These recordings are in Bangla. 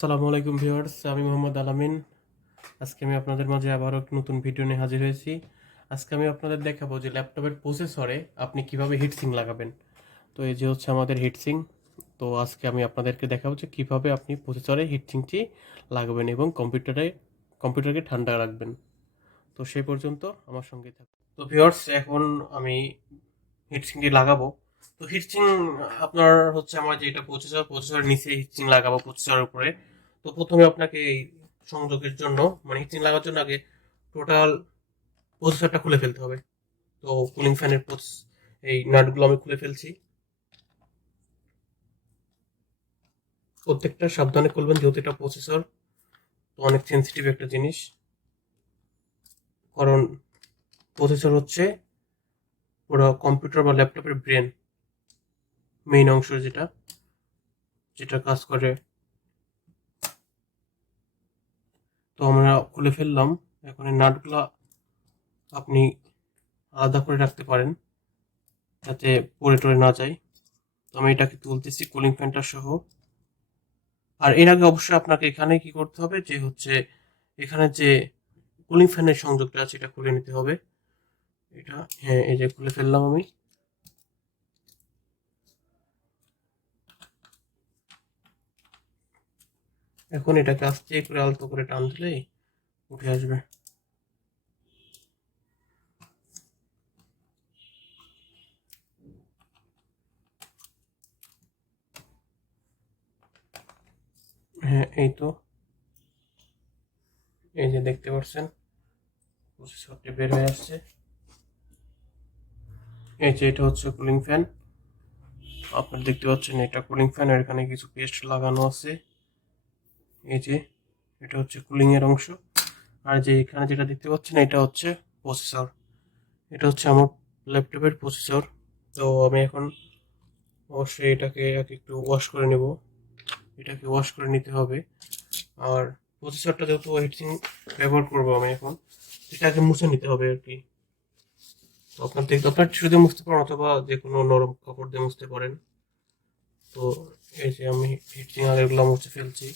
আসসালামু আলাইকুম ভিউয়ার্স, আমি মোহাম্মদ আলামিন। আজকে আমি আপনাদের মাঝে আবারও এক নতুন ভিডিও নিয়ে হাজির হয়েছি। আজকে আমি আপনাদের দেখাবো যে ল্যাপটপের প্রসেসরে আপনি কিভাবে হিটসিঙ্ক লাগাবেন। তো এই যে হচ্ছে আমাদের হিটসিঙ্ক। তো আজকে আমি আপনাদেরকে দেখাবো যে কিভাবে আপনি প্রসেসরে হিটসিঙ্কটি লাগাবেন এবং কম্পিউটারকে ঠান্ডা রাখবেন। তো সেই পর্যন্ত আমার সঙ্গে থাকুন। তো ভিউয়ার্স, এখন আমি হিটসিঙ্কটি লাগাবো। তো হিটসিঙ্ক আপনার হচ্ছে আমার যেটা প্রসেসরের নিচে হিটসিঙ্ক লাগাবো প্রসেসরের উপরে। তো প্রথমে আপনাকে এই সংযোগের জন্য মানে হিটসিঙ্ক লাগার জন্য আগে টোটাল প্রসেসরটা খুলে ফেলতে হবে। তো কুলিং ফ্যানের এই নাটগুলো আমি খুলে ফেলছি। প্রত্যেকটা সাবধানে খুলবেন যেহেতু এটা প্রসেসর, তো অনেক সেন্সিটিভ একটা জিনিস। কারণ প্রসেসর হচ্ছে পুরো কম্পিউটার বা ল্যাপটপের ব্রেন, মেইন অংশ যেটা যেটা কাজ করে। তো আমরা খুলে ফেললাম। এখন এই নাটগুলা আপনি আলাদা করে রাখতে পারেন যাতে পড়ে টরে না যায়। তো আমি এটাকে তুলতেছি কুলিং ফ্যানটা সহ। আর এর আগে অবশ্যই আপনাকে এখানে কি করতে হবে যে হচ্ছে এখানে যে কুলিং ফ্যানের সংযোগটা আছে এটা খুলে নিতে হবে। এটা হ্যাঁ, এই যে খুলে ফেললাম আমি। এখন এটাকে আস্তে করে আলতো করে টান দিলেই উঠে আসবে। হ্যাঁ, এই তো, এই যে দেখতে পাচ্ছেন প্রসেসরটি বের হয়ে আসছে। এই যে এটা হচ্ছে কুলিং ফ্যান। আপনারা দেখতে পাচ্ছেন এটা কুলিং ফ্যান, আর এখানে কিছু পেস্ট লাগানো আছে। এই যে এটা হচ্ছে কুলিং এর অংশ। আর যে এখানে যেটা দেখতে পাচ্ছেন এটা হচ্ছে প্রসেসর। এটা হচ্ছে আমার ল্যাপটপের প্রসেসর। তো আমি এখন অবশ্যই এটাকে একটু ওয়াশ করে নেব। এটাকে ওয়াশ করে নিতে হবে। আর প্রসেসরটা যেহেতু হিটিং ব্যবহার করবো আমি এখন, এটাকে মুছে নিতে হবে আর কি। তো আপনার টিস্যু দিয়ে মুছতে পারেন অথবা যে কোনো নরম কাপড় দিয়ে মুছতে পারেন। তো এই যে আমি হিটিং আগেরগুলো মুছে ফেলছি,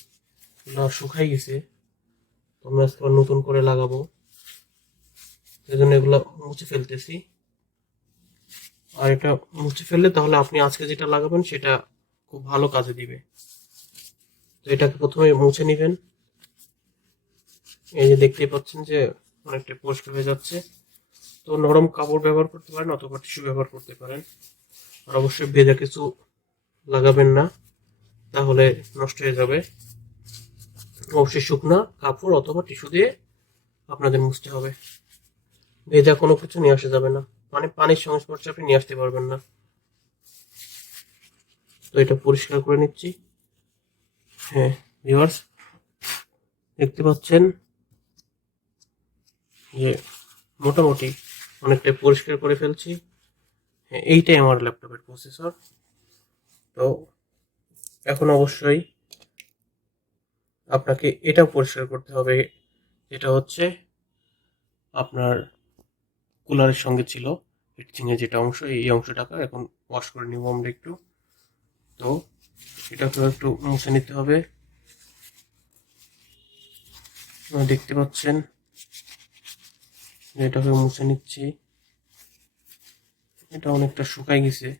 এগুলো শুকাই গেছে। তো আমি আজকে আবার নতুন করে লাগাবো, এই জন্য এগুলো মুছে ফেলতেছি। আর এটা মুছে ফেললে তাহলে আপনি আজকে যেটা লাগাবেন সেটা খুব ভালো কাজে দিবে। তো এটাকে প্রথমে মুছে নিবেন। এই যে দেখতেই পাচ্ছেন যে অনেকটা পরিষ্কার হয়ে যাচ্ছে। তো নরম কাপড় ব্যবহার করতে পারেন অথবা টিস্যু ব্যবহার করতে পারেন। আর অবশ্যই ভেজা কিছু লাগাবেন না, তাহলে নষ্ট হয়ে যাবে। অবশ্যই শুকনা কাপড় অথবা টিস্যু দিয়ে আপনাদের মুছতে হবে। ভেজা কোনো কিছু নিয়ে আসা যাবে না, মানে পানির সংস্পর্শে আপনি নিয়ে আসতে পারবেন না। তো এটা পরিষ্কার করে নিচ্ছি। হ্যাঁ ভিউয়ার্স, দেখতে পাচ্ছেন যে মোটামুটি অনেকটাই পরিষ্কার করে ফেলছি। হ্যাঁ, এইটাই আমার ল্যাপটপের প্রসেসর। তো এখন অবশ্যই আপনাকে এটাও পরিষ্কার করতে হবে, যেটা হচ্ছে আপনার কুলারের সঙ্গে ছিল হিটসিং এর যেটা অংশ, এই অংশটাকে এখন ওয়াশ করে নিব আমরা একটু। তো এটাকেও একটু মুছে নিতে হবে। দেখতে পাচ্ছেন যে এটাকে মুছে নিচ্ছি। এটা অনেকটা শুকাই গেছে।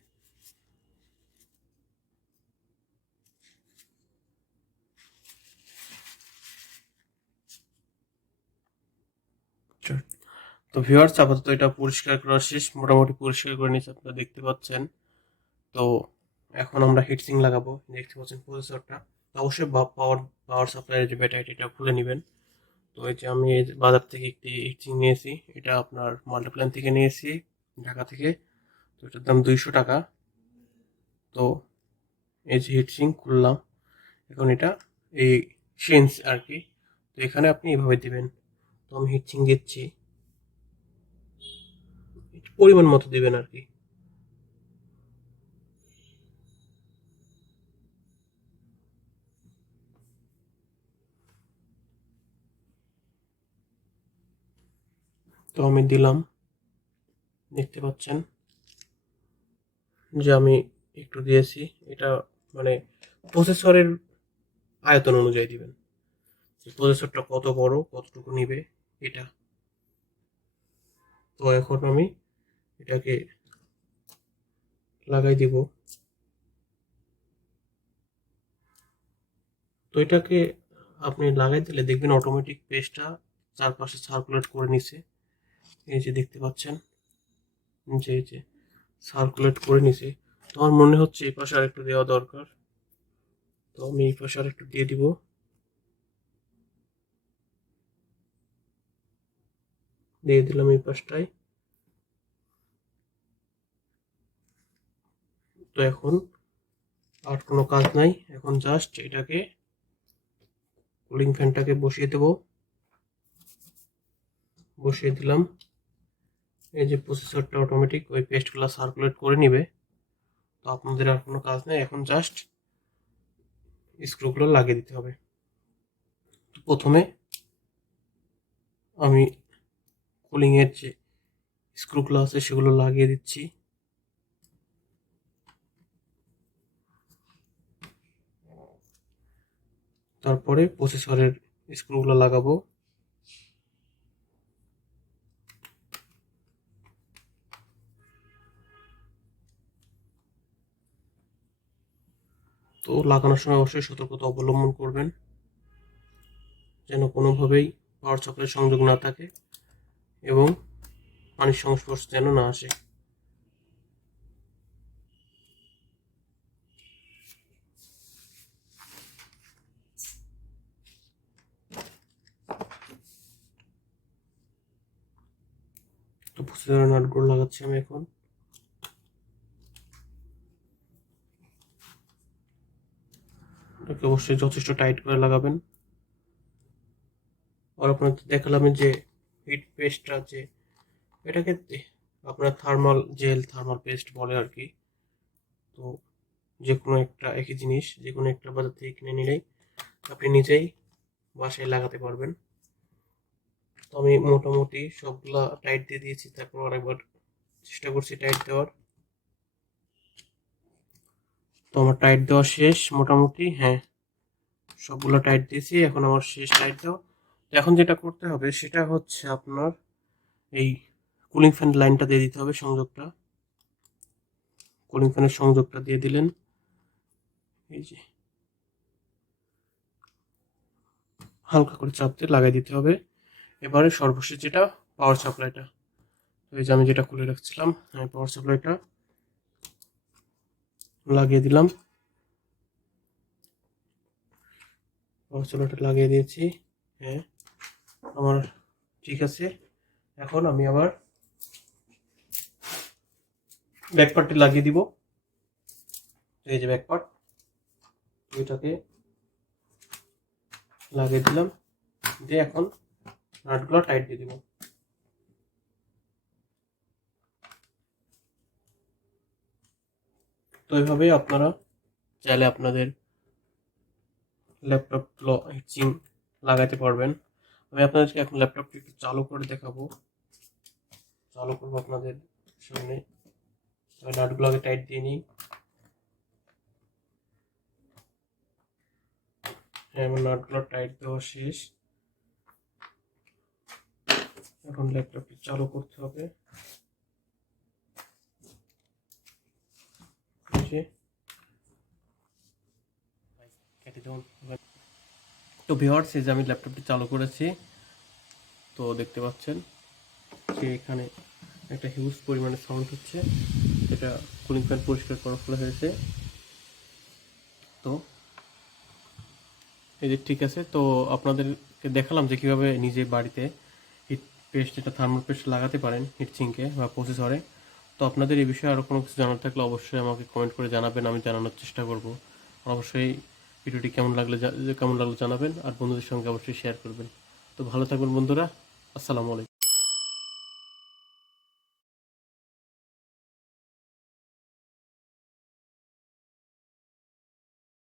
তো ভিউয়ার্স, আপাতত এটা পরিষ্কার করা শেষ, মোটামুটি পরিষ্কার করে নিচ্ছি, আপনারা দেখতে পাচ্ছেন। তো এখন আমরা হিটসিং লাগাবো। দেখতে পাচ্ছেন প্রসেসরটা, অবশ্যই পাওয়ার পাওয়ার সাপ্লাইয়ের যে ব্যাটারি এটা খুলে নেবেন। তো এই যে আমি এই বাজার থেকে একটি হিটসিং নিয়েছি, এটা আপনার মাল্টিপ্ল্যান থেকে নিয়েছি, ঢাকা থেকে। তো এটার দাম 200 টাকা। তো এই যে হিটসিং খুললাম, এখন এটা এই সেন্স আর কি। তো এখানে আপনি এভাবে দিবেন। তো আমি হিটসিং দিচ্ছি, পরিমাণ মতো দিবেন আর কি। তো আমি দিলাম, দেখতে পাচ্ছেন যে আমি একটু দিয়েছি। এটা মানে প্রসেসরের আয়তন অনুযায়ী দিবেন, প্রসেসরটা কত বড় কতটুকু নিবে এটা। তো এখন আমি এটাকে লাগাই দিব। তো এটাকে আপনি লাগাই দিলে দেখবেন অটোমেটিক পেজটা চারপাশে সার্কুলেট করে নিছে। এই যে দেখতে পাচ্ছেন যে এই যে সার্কুলেট করে নিছে। তো আমার মনে হচ্ছে এই পাশে আরেকটু দেওয়া দরকার, তো আমি এই পাশে আরেকটু দিয়ে দিব। দিয়ে দিলাম এই পাশটায়। তো এখন আর কোনো কাজ নাই, এখন জাস্ট এটাকে কুলিং ফ্যানটাকে বসিয়ে দেব। বসিয়ে দিলাম। এই যে প্রসেসরটা অটোমেটিক ওই পেস্টগুলো সার্কুলেট করে নিবে। তো আপনাদের আর কোনো কাজ নেই, এখন জাস্ট স্ক্রুগুলো লাগিয়ে দিতে হবে। তো প্রথমে আমি কুলিং এর যে স্ক্রুগুলো আছে সেগুলো লাগিয়ে দিচ্ছি। তারপরে প্রসেসরের স্ক্রুগুলো লাগাবো। তো লাগানোর সময় অবশ্যই সতর্কতা অবলম্বন করবেন, যেন কোনোভাবেই পাওয়ার সাপ্লাই সংযোগ না থাকে এবং পানির সংস্পর্শে যেন না আসে। তো প্রসেসরের নাটগুলো লাগাচ্ছি আমি এখন। এটাকে অবশ্যই যথেষ্ট টাইট করে লাগাবেন। আর আপনাদের দেখালাম যে হিট পেস্টটা আছে, এটাকে আপনার থার্মাল জেল থার্মাল পেস্ট বলে আর কি। তো যে কোনো একটা একই জিনিস যে কোনো একটা বাজার থেকে কিনে নিলেই আপনি নিজেই বাসায় লাগাতে পারবেন। তো আমি মোটামুটি সবগুলা টাইট দিয়ে দিয়েছি, তারপর আরেকবার চেষ্টা করছি টাইট দেওয়ার। তো আমার টাইট দেওয়া শেষ মোটামুটি, হ্যাঁ সবগুলো টাইট দিয়েছি, এখন আমার শেষ টাইট দেওয়া। তো এখন যেটা করতে হবে সেটা হচ্ছে আপনার এই কুলিং ফ্যান লাইনটা দিয়ে দিতে হবে, সংযোগটা। কুলিং ফ্যানের সংযোগটা দিয়ে দিলেন, এই যে হালকা করে চাপ দিয়ে লাগাই দিতে হবে। এবারে সর্বশেষ যেটা পাওয়ার সাপ্লাইটা, এই যে আমি যেটা খুলে রাখছিলাম, হ্যাঁ পাওয়ার সাপ্লাইটা লাগিয়ে দিলাম। পাওয়ার সাপ্লাইটা লাগিয়ে দিয়েছি, হ্যাঁ আমার ঠিক আছে। এখন আমি আবার ব্যাক পার্টটি লাগিয়ে দিব। এই যে ব্যাক পার্ট, এটাকে লাগিয়ে দিলাম, দিয়ে এখন নাটগুলো টাইট দিয়ে দিব। তো এইভাবেই আপনারা চাইলে আপনাদের ল্যাপটপ হিচিং লাগাতে পারবেন। আমি আপনাদেরকে এখন ল্যাপটপটি একটু চালু করে দেখাবো, চালু করবো আপনাদের সামনে। নাটগুলো আগে টাইট দিয়ে নিই। হ্যাঁ আমার নাটগুলো টাইট দেওয়া শেষ, এখন ল্যাপটপটি চালু করতে হবে। তো ভিউয়ার্স, এই যে আমি ল্যাপটপটি চালু করেছি, তো দেখতে পাচ্ছেন যে এখানে একটা হিউজ পরিমাণে সাউন্ড হচ্ছে, এটা কুলিং ফ্যান পরিষ্কার করার ফলে হয়েছে। তো এই যে ঠিক আছে, তো আপনাদেরকে দেখালাম যে কীভাবে নিজে বাড়িতে হিট পেস্ট যেটা থার্মাল পেস্ট লাগাতে পারেন হিট সিঙ্কে বা প্রসেসরে। তো আপনাদের এই বিষয়ে আরও কোনো কিছু জানার থাকলে অবশ্যই আমাকে কমেন্ট করে জানাবেন, আমি জানানোর চেষ্টা করব। অবশ্যই ভিডিওটি কেমন লাগলো জানাবেন, আর বন্ধুদের সঙ্গে অবশ্যই শেয়ার করবেন। তো ভালো থাকবেন বন্ধুরা, আসসালামু আলাইকুম।